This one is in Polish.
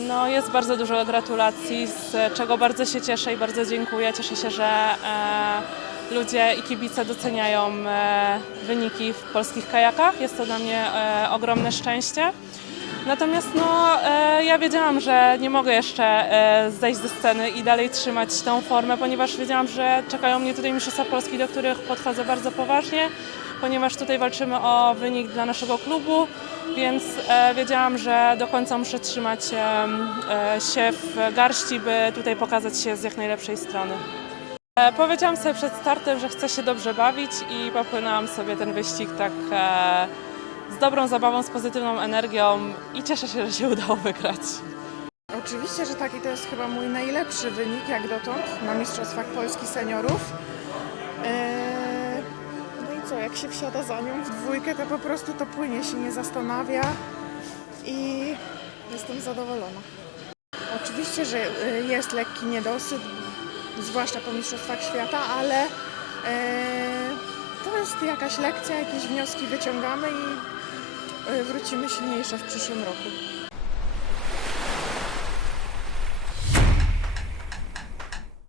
No, jest bardzo dużo gratulacji, z czego bardzo się cieszę i bardzo dziękuję. Cieszę się, że e, ludzie i kibice doceniają e, wyniki w polskich kajakach. Jest to dla mnie e, ogromne szczęście. Natomiast no, e, ja wiedziałam, że nie mogę jeszcze e, zejść ze sceny i dalej trzymać tą formę, ponieważ wiedziałam, że czekają mnie tutaj Mistrzostwa Polski, do których podchodzę bardzo poważnie, ponieważ tutaj walczymy o wynik dla naszego klubu, więc e, wiedziałam, że do końca muszę trzymać się w garści, by tutaj pokazać się z jak najlepszej strony. Powiedziałam sobie przed startem, że chcę się dobrze bawić i popłynęłam sobie ten wyścig tak z dobrą zabawą, z pozytywną energią i cieszę się, że się udało wygrać. Oczywiście, że tak i to jest chyba mój najlepszy wynik jak dotąd na Mistrzostwach Polski Seniorów. Eee, No i co, jak się wsiada za nią w dwójkę, to po prostu to płynie, się nie zastanawia i jestem zadowolona. Oczywiście, że y, jest lekki niedosyt, zwłaszcza po Mistrzostwach Świata, ale eee, to jest jakaś lekcja, jakieś wnioski wyciągamy i y, wrócimy silniejsze w przyszłym roku.